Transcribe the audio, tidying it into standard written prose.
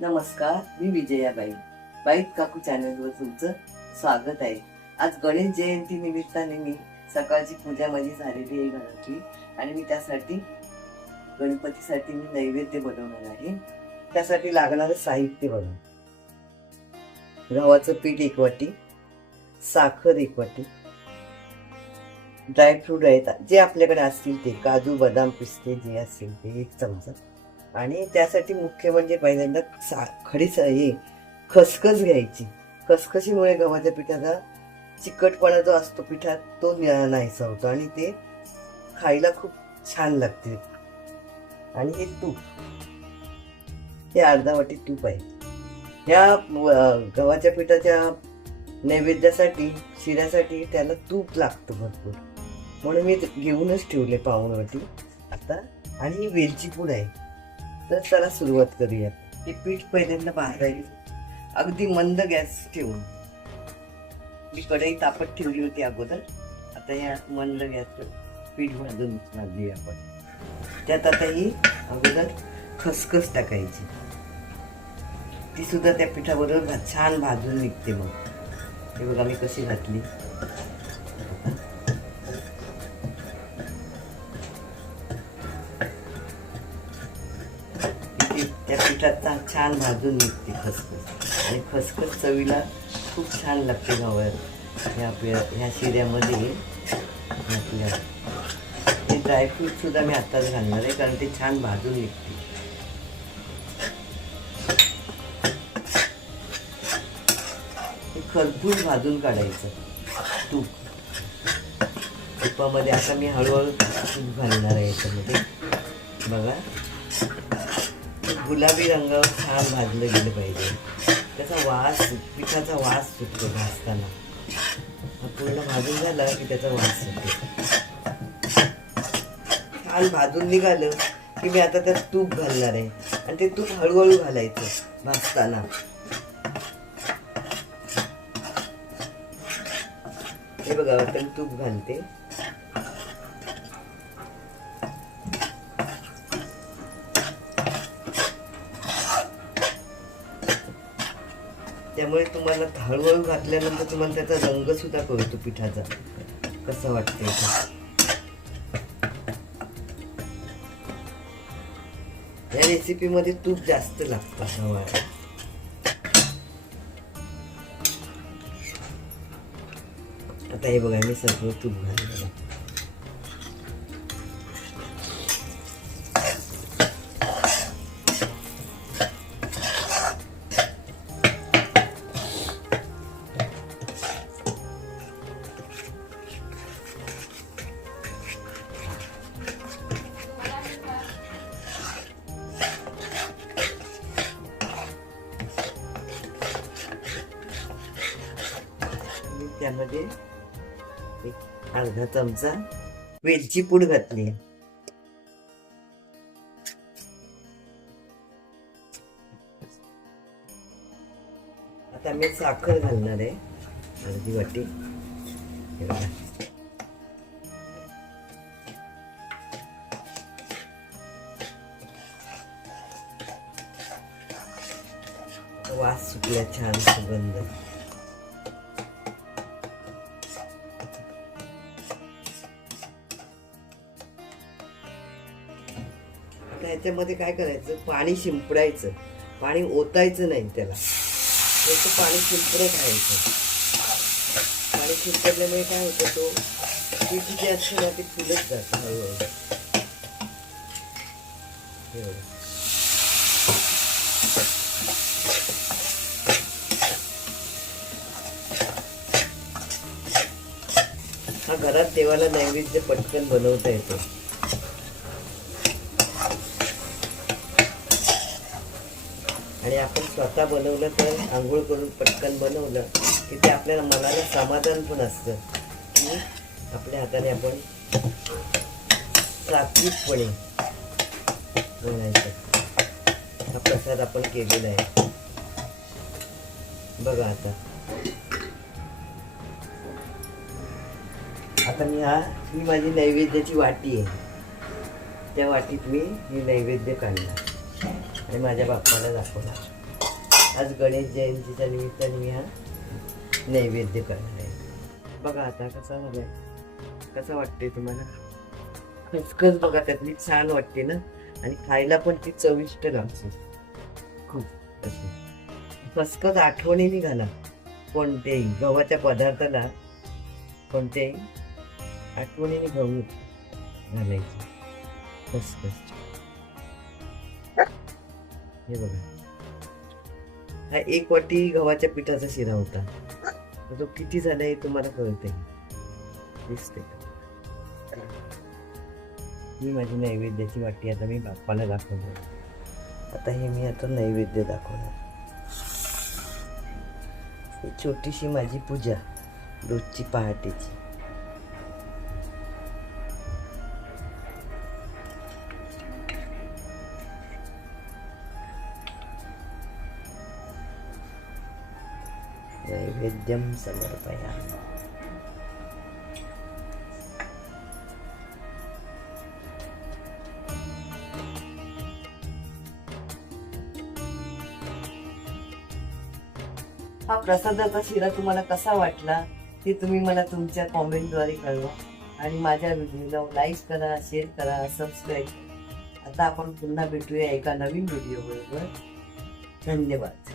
नमस्कार, मी विजयाबाई. बाईत काकू चॅनलवर तुमचं स्वागत आहे. आज गणेश जयंती निमित्ताने मी सकाळची पूजा माझी झालेली आहे घरातली आणि मी त्यासाठी गणपतीसाठी मी नैवेद्य बनवणार आहे. त्यासाठी लागणारं साहित्य बघा. गव्हाचं पीठ 1 वाटी, साखर 1 वाटी, ड्रायफ्रूट आहेत जे आपल्याकडे असतील ते, काजू बदाम पिस्ते जे असतील ते 1 चमचा. आणि त्यासाठी मुख्य म्हणजे पहिल्यांदा खसखस घ्यायची. खसखशीमुळे गव्हाच्या पिठाचा चिकटपणा जो असतो पिठात तो नाहीसा होतो आणि ते खायला खूप छान लागते. आणि हे तूप, हे अर्धा वाटी तूप आहे. या गव्हाच्या पिठाच्या नैवेद्यासाठी शिऱ्यासाठी त्याला तूप लागतं भरपूर, म्हणून मी घेऊनच ठेवले पाऊण वाटी आता. आणि ही वेलची पूड आहे. तर चला सुरुवात करूया. हे पीठ पहिल्यांदा भाजायचं अगदी मंद गॅस ठेवून. मी कढई तापत ठेवली होती अगोदर. आता या मंद गॅसवर पीठ भाजून घालूया आपण. त्यात आता ही अगोदर खसखस टाकायची. ती सुद्धा त्या पिठाबरोबर छान भाजून निघते. मग हे बघा मी कशी घातली. त्या पिठात छान भाजून निघते खसखस. आणि खसखस चवीला खूप छान लागते गव्हात ह्या शिऱ्यामध्ये. आपल्या हे ड्रायफ्रूट सुद्धा मी आत्ताच घालणार आहे कारण ते छान भाजून निघते. हे खरपूस भाजून काढायचं तुपामध्ये. आता मी हळूहळू तूप घालणार आहे याच्यामध्ये. बघा गुलाबी रंगावर छान भाजलं गेलं पाहिजे. त्याचा वास, पिठाचा वास सुटतो भाजताना. पूर्ण भाजून झाला की त्याचा वास सुटतो. छान भाजून निघालं की मी आता त्यात तूप घालणार आहे आणि ते तूप हळूहळू घालायचं भाजताना. हे बघा आता मी तूप घालते. त्यामुळे तुम्हाला हळूहळू घातल्यानंतर तुम्हाला त्याचा रंग सुद्धा कळतो पिठाचा कसा वाटतंय. या रेसिपीमध्ये तूप जास्त लागतं गव्हाला. आता हे बघा मी सगळं तूप घाललं. त्यामध्ये 1 अर्धा चमचा वेलची पूड घातली. आता मी साखर घालणार आहे अर्धी वाटी. वास सुटला छान सुगंध. ह्याच्यामध्ये काय करायचं, पाणी शिंपडायचं. पाणी ओतायचं नाही त्याला, त्याचं पाणी शिंपडत राहायचं. पाणी शिंपडल्यामुळे काय होतं, तो पीठ जे असतं ना ते फुलत जातं हळूहळू. हा घरात देवाला नैवेद्य पटकन बनवता येतो. आणि आपण स्वतः बनवलं तर आंघोळ करून पटकन बनवलं की ते आपल्याला मनाला समाधान पण असतं की आपल्या हाताने आपण सात्विकपणे बनायचं. हा प्रसाद आपण केलेला आहे बघा. आता ही माझी नैवेद्याची वाटी आहे. त्या वाटीत मी हे नैवेद्य काढलं आणि माझ्या बाप्पाला दाखवला. आज गणेश जयंतीच्या निमित्ताने मी हा नैवेद्य करणार आहे. बघा आता कसा झालाय, कसा वाटते तुम्हाला? खसखस बघा त्यातली छान वाटते ना, आणि खायला पण ती चविष्ट लागते खूप अशी. खसखस आठवणीने घाला कोणत्याही गव्हाच्या पदार्थाला, कोणत्याही आठवणीने गहू घालायची खसखस. हे बघा, हा 1 वाटी गव्हाच्या पिठाचा शिरा होता. तो किती झाला हे तुम्हाला कळते, दिसते. ही माझी नैवेद्याची वाटी आता मी बाप्पाला दाखवणार. आता हे मी आता नैवेद्य दाखवणार. ही छोटीशी माझी पूजा रोजची पहाटेची. नैवेद्यम समर्पयामि. हा प्रसादाचा शिरा तुम्हाला कसा वाटला ते तुम्ही मला तुमच्या कॉमेंटद्वारे कळवा. आणि माझ्या व्हिडिओला लाईक करा, शेअर करा, सबस्क्राईब करा. आता आपण पुन्हा भेटूया एका नवीन व्हिडिओ बरोबर. धन्यवाद.